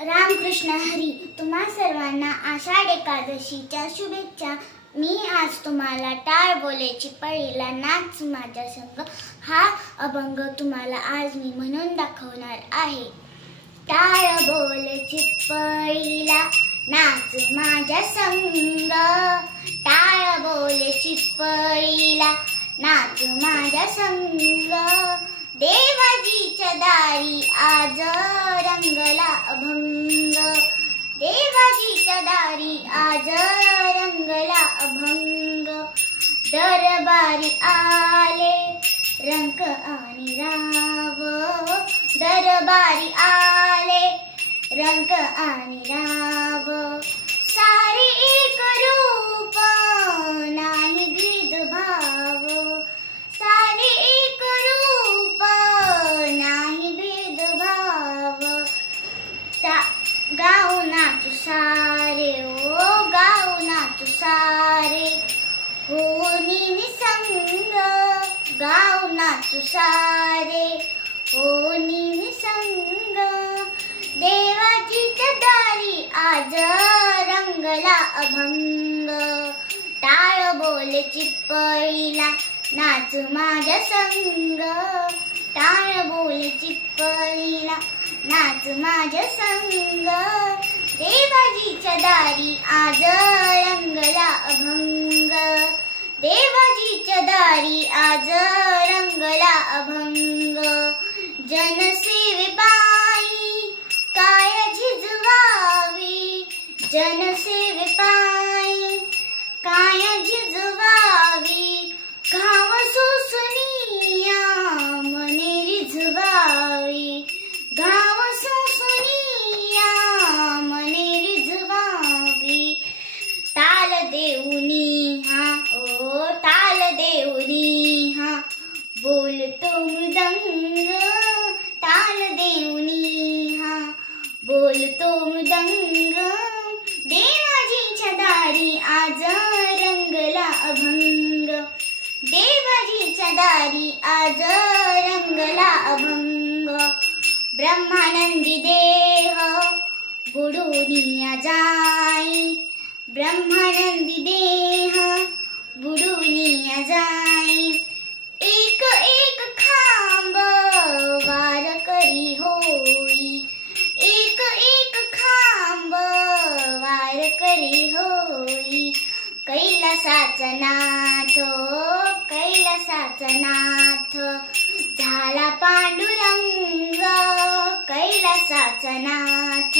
रामकृष्ण हरी. तुम्हा सर्वांना आषाढ एकादशीच्या शुभेच्छा. मी आज तुम्हाला टाळ बोलेची पळीला नाच माझ्या संग हा अभंग तुम्हाला आज मी म्हणून दाखवणार आहे. टाळ बोलेची पळीला नाच माझ्या संग, टाळ बोलेची पळीला नाच माझ्या संग. देवाजीच्या दारी आज रंगला अभंग, देवाजीच्या दारी आज रंगला अभंग. दरबारी आले रंक आणि राव, दरबारी आले रंक आणि राव. सारे एक रूप नाही भेदभाव, सारे एक रूप नाही भेदभाव. गाऊ नाचू सारे ओ गाऊ नाचू सारे, हो निसंग गाऊ नाचू सारे, हो निसंग. देवाजीच्या दारी आज रंगला अभंग, टाळ बोलेची पळीला नाच माझ्या संग, टाळ बोलेची पळीला नाच माझ्या संग. देवाजीच्या दारी आज रंगला अभंग, देवाजीच्या दारी आज रंगला अभंग. जनसेवे पायी काय झिजवावी, जनसेवे पायी काय झिजवावी. घाव सोसनिया मने रिझवावी, घाव सोसनिया मने रिझवावी. ताल देऊनी हा ओ ताल देऊनी हा बोलतो मृदंग, ताल देऊनी हा बोलतो मृदंग. देवाजीच्या दारी आज रंगला अभंग, देवाजीच्या दारी आज रंगला अभंग. ब्रह्मानंदी देह बुडूनिया जाई, ब्रह्मानंदी देह बुडूनिया जाई. एक एक खांब वार करी होई, एक एक खांब वार करी होई. कैलासाचा नाथ कैलासाचा नाथ झाला पांडुरंग, कैलासाचा नाथ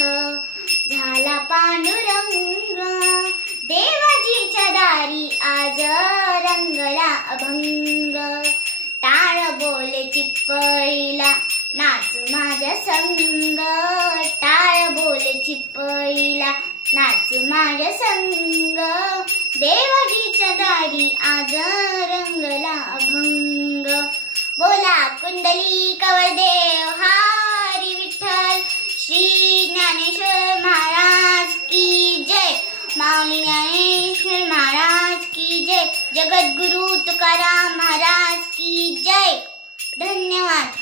झाला पांडुरंग. देवाजीच्या दारी आज रंगला अभंग, टाळ बोलेची पळीला नाच माझ्या संग, टाळ बोलेची पळीला नाच माझ्या संग. देवाजीच्या दारी आज रंगला अभंग. बोला कुंडली कवळदेव हरी विठ्ठल, श्री ज्ञानेश्वर महाराज की जय, माऊली ज्ञानेश्वर महाराज की जय, जगद्गुरु तुकाराम महाराज की जय. धन्यवाद.